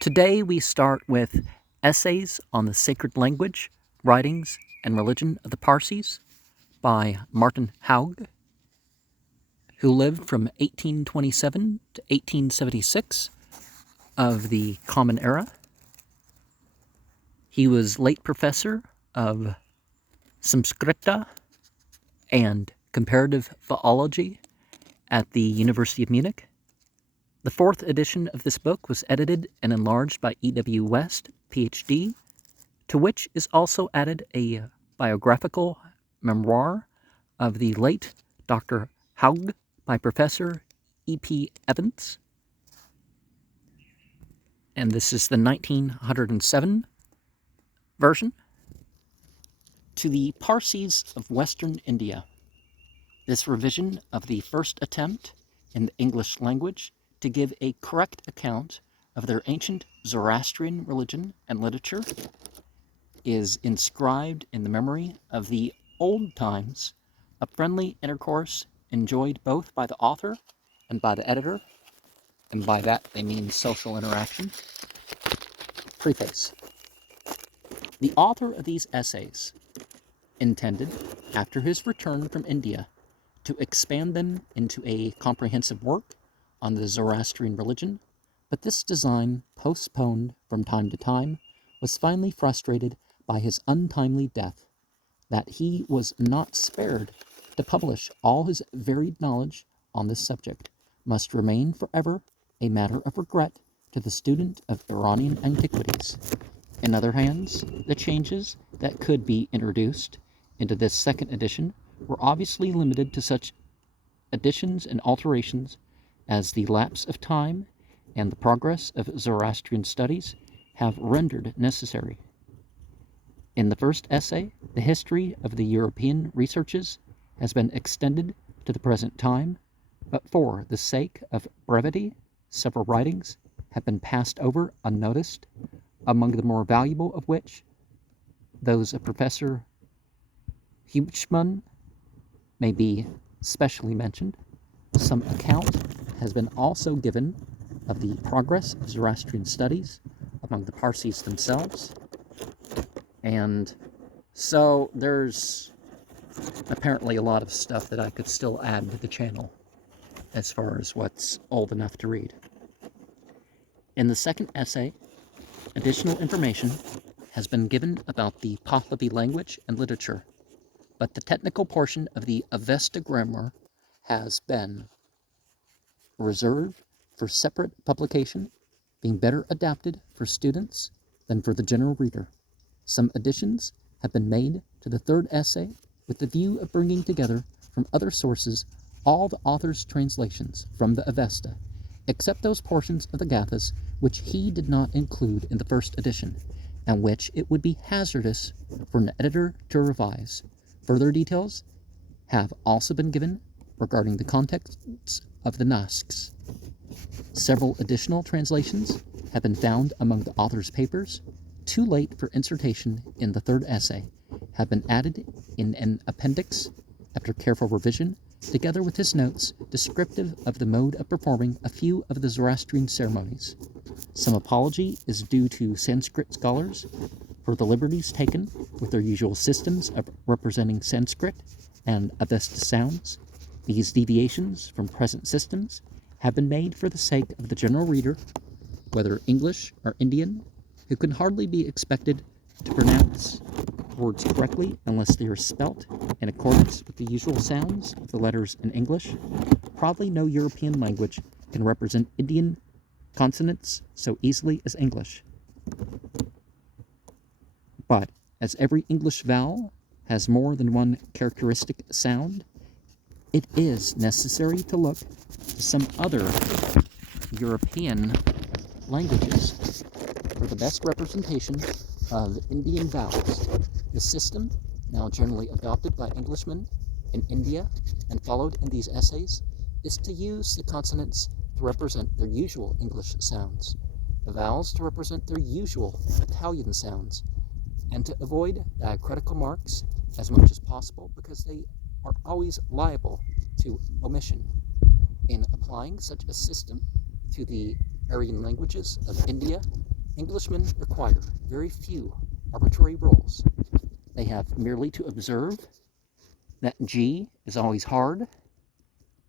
Today we start with Essays on the Sacred Language, Writings, and Religion of the Parsis by Martin Haug, who lived from 1827 to 1876 of the Common Era. He was late professor of Samskrita and comparative philology at the University of Munich. The fourth edition of this book was edited and enlarged by E.W. West, Ph.D., to which is also added a biographical memoir of the late Dr. Haug by Professor E.P. Evans. And this is the 1907 version. To the Parsis of Western India, this revision of the first attempt in the English language to give a correct account of their ancient Zoroastrian religion and literature is inscribed in the memory of the old times of friendly intercourse enjoyed both by the author and by the editor, and by that they mean social interaction. Preface. The author of these essays intended, after his return from India, to expand them into a comprehensive work on the Zoroastrian religion, but this design, postponed from time to time, was finally frustrated by his untimely death. That he was not spared to publish all his varied knowledge on this subject must remain forever a matter of regret to the student of Iranian antiquities. In other hands, the changes that could be introduced into this second edition were obviously limited to such additions and alterations as the lapse of time and the progress of Zoroastrian studies have rendered necessary. In the first essay, the history of the European researches has been extended to the present time, but for the sake of brevity, several writings have been passed over unnoticed, among the more valuable of which those of Professor Huchman may be specially mentioned. Some account has been also given of the progress of Zoroastrian studies among the Parsis themselves, and so there's apparently a lot of stuff that I could still add to the channel as far as what's old enough to read. In the second essay, additional information has been given about the Pahlavi language and literature, but the technical portion of the Avesta grammar has been reserved for separate publication, being better adapted for students than for the general reader. Some additions have been made to the third essay with the view of bringing together from other sources all the author's translations from the Avesta, except those portions of the Gathas which he did not include in the first edition, and which it would be hazardous for an editor to revise. Further details have also been given regarding the contexts of the Nasks. Several additional translations have been found among the author's papers, too late for insertion in the third essay, have been added in an appendix after careful revision, together with his notes descriptive of the mode of performing a few of the Zoroastrian ceremonies. Some apology is due to Sanskrit scholars for the liberties taken with their usual systems of representing Sanskrit and Avesta sounds. These deviations from present systems have been made for the sake of the general reader, whether English or Indian, who can hardly be expected to pronounce words correctly unless they are spelt in accordance with the usual sounds of the letters in English. Probably no European language can represent Indian consonants so easily as English. But as every English vowel has more than one characteristic sound, it is necessary to look to some other European languages for the best representation of Indian vowels. The system, now generally adopted by Englishmen in India and followed in these essays, is to use the consonants to represent their usual English sounds, the vowels to represent their usual Italian sounds, and to avoid diacritical marks as much as possible because they are always liable to omission. In applying such a system to the Aryan languages of India Englishmen require very few arbitrary rules. They have merely to observe that G is always hard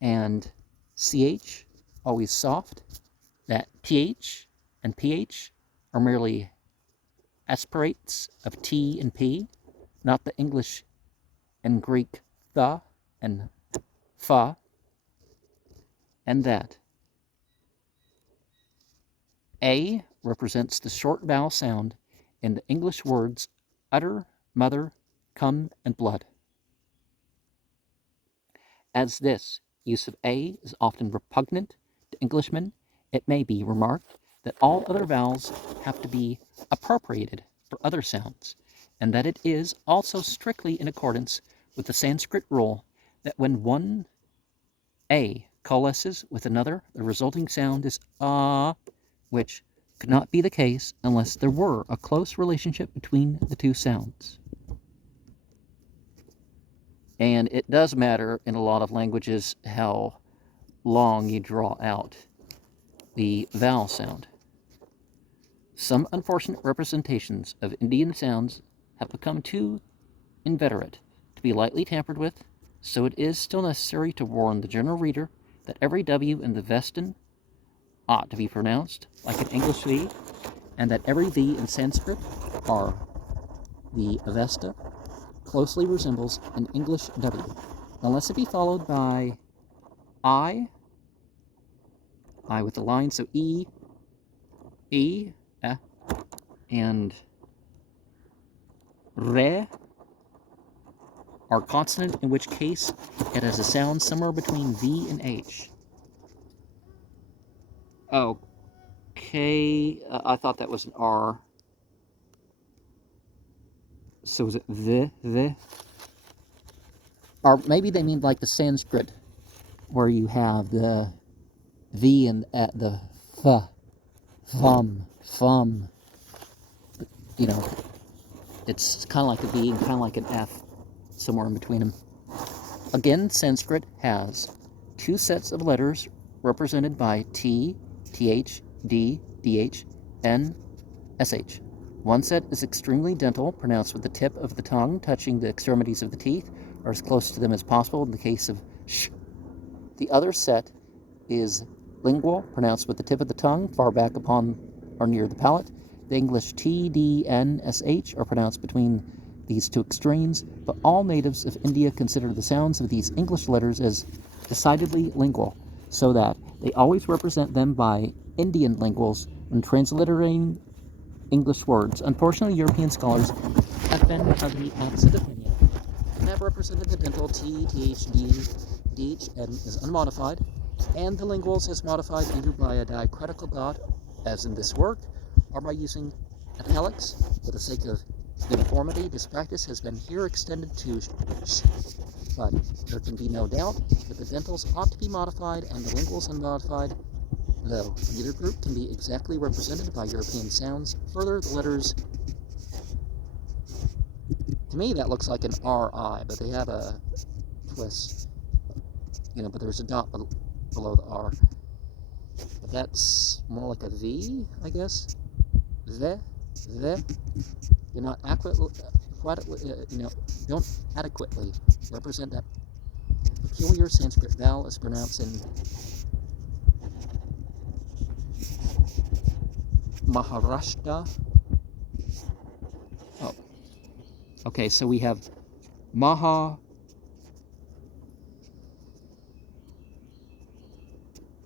and CH always soft, that TH and PH are merely aspirates of T and P, not the English and Greek the and fa, and that A represents the short vowel sound in the English words utter, mother, come, and blood. As this use of A is often repugnant to Englishmen, it may be remarked that all other vowels have to be appropriated for other sounds, and that it is also strictly in accordance with the Sanskrit rule that when one A coalesces with another, the resulting sound is ah, which could not be the case unless there were a close relationship between the two sounds. And it does matter in a lot of languages how long you draw out the vowel sound. Some unfortunate representations of Indian sounds have become too inveterate to be lightly tampered with, so it is still necessary to warn the general reader that every W in the Vestan ought to be pronounced like an English V, and that every V in Sanskrit, or the Avesta, closely resembles an English W, unless it be followed by I with the line, so E, and Re are consonant, in which case it has a sound somewhere between V and H. Okay, I thought that was an R. So is it the? Or maybe they mean like the Sanskrit, where you have the V and the fum. You know, it's kind of like a V and kind of like an F, somewhere in between them. Again, Sanskrit has two sets of letters represented by T, TH, D, DH, N, SH. One set is extremely dental, pronounced with the tip of the tongue touching the extremities of the teeth, or as close to them as possible in the case of sh. The other set is lingual, pronounced with the tip of the tongue far back upon or near the palate. The English T, D, N, SH are pronounced between these two extremes, but all natives of India consider the sounds of these English letters as decidedly lingual, so that they always represent them by Indian linguals when transliterating English words. Unfortunately, European scholars have been of the opposite opinion and have represented the dental T, TH, D, DH, N as unmodified, and the linguals as modified either by a diacritical dot, as in this work, or by using italics. For the sake of uniformity, this practice has been here extended to sh, but there can be no doubt that the dentals ought to be modified and the linguals unmodified, though neither group can be exactly represented by European sounds. Further, the letters, to me that looks like an RI, but they have a twist, but there's a dot below the R. But that's more like a V, I guess. The. You're not don't adequately represent that peculiar Sanskrit vowel as pronounced in Maharashtra. Oh, okay, so we have Maha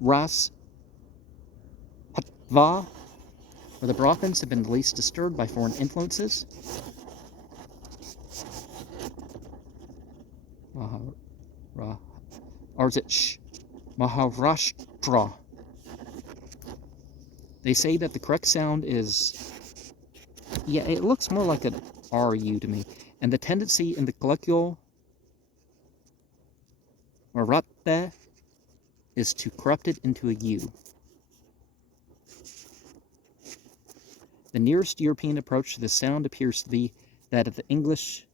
Ras Hatva, where the Brahmins have been the least disturbed by foreign influences. Or is it Maharashtra? They say that the correct sound is, it looks more like an RU to me. And the tendency in the colloquial Maratha is to corrupt it into a U. The nearest European approach to this sound appears to be that of the English.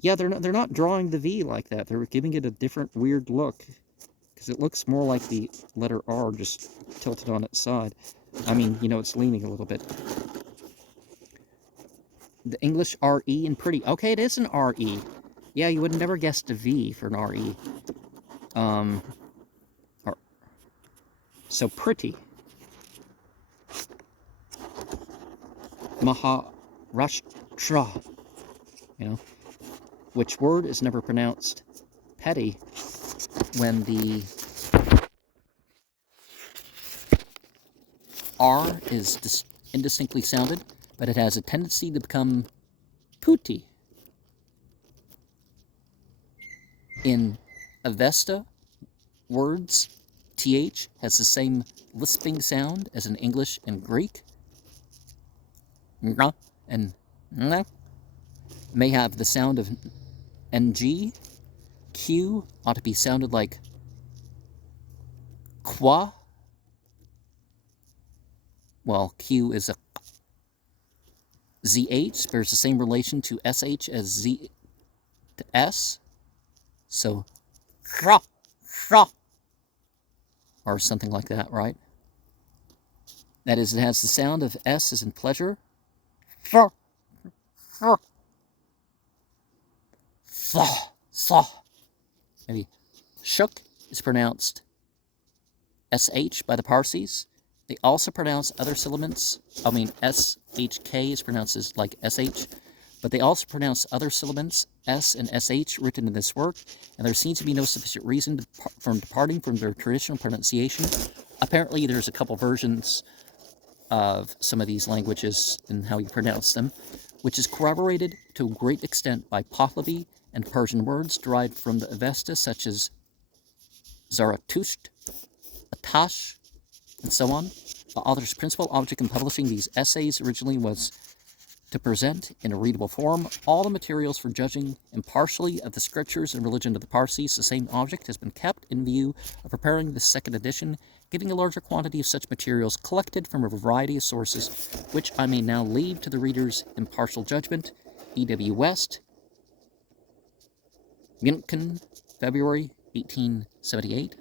Yeah, they're not drawing the V like that. They're giving it a different weird look. because it looks more like the letter R just tilted on its side. I mean, you know, it's leaning a little bit. The English RE and pretty. Okay, it is an RE. Yeah, you would have never guessed a V for an RE. So pretty. Maharashtra. You know, which word is never pronounced petty when the R is indistinctly sounded, but it has a tendency to become putti. In Avesta words, TH has the same lisping sound as in English and Greek. Ng and ng may have the sound of NG. Q ought to be sounded like qua. Well, Q is a ZH, bears the same relation to SH as Z to S. So, or something like that, right? That is, it has the sound of S as in pleasure. Maybe shook is pronounced SH by the Parsis. They also pronounce other sibilants. I mean, SHK is pronounced as like SH, but they also pronounce other sibilants, S and SH, written in this work, and there seems to be no sufficient reason from departing from their traditional pronunciation. Apparently, there's a couple versions of some of these languages and how you pronounce them, which is corroborated to a great extent by Pahlavi and Persian words derived from the Avesta, such as Zarathustra, Atash, and so on. The author's principal object in publishing these essays originally was to present, in a readable form, all the materials for judging impartially of the scriptures and religion of the Parsis. The same object has been kept in view of preparing this second edition, giving a larger quantity of such materials collected from a variety of sources, which I may now leave to the reader's impartial judgment. E.W. West, München, February 1878.